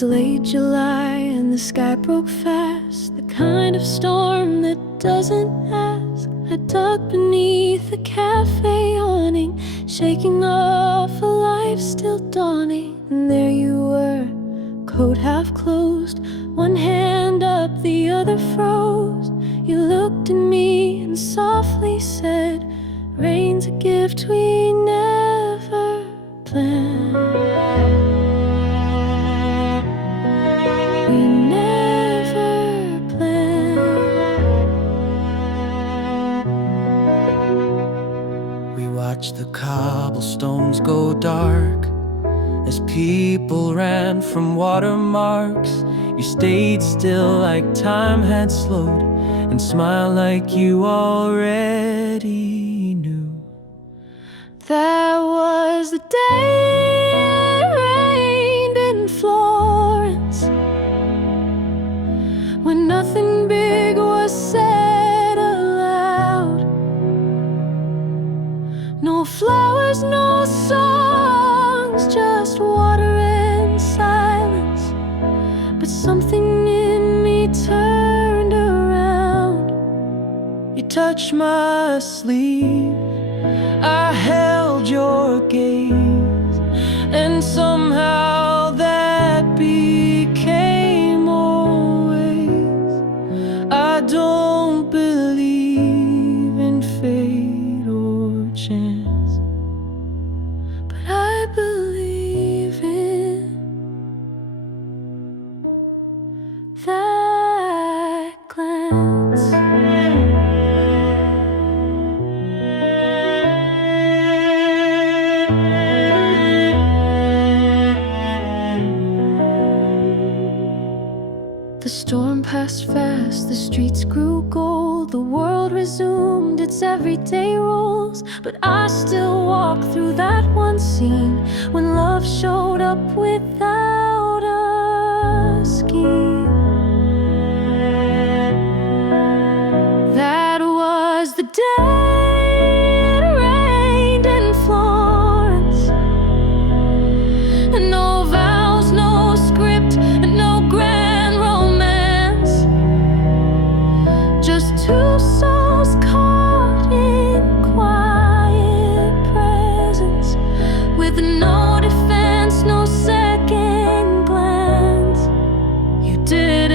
was late July and the sky broke fast, the kind of storm that doesn't ask. I ducked beneath the cafe awning, shaking off a life still dawning. And there you were, coat half closed, one hand up, the other froze. You looked at me and softly said, "Rain's a gift we never planned." We never planned. We watched the cobblestones go dark as people ran from watermarks. You stayed still like time had slowed and smiled like you already knew. That was the day it rained in Florence, when nothing big was said aloud. No flowers, no songs, just water and silence. But something in me turned around. You touched my sleeve, I held your gaze, and somehow that became always. I don't believe in fate or chance, but I believe in that glance. The storm passed fast, the streets grew gold, the world resumed its everyday roles. But I still walk through that one scene when love showed up without a scheme. That was the day it rained in Florence, and no vows, no script, and no grand romance. Just two souls caught in quiet presence, with no defense, no second glance. You did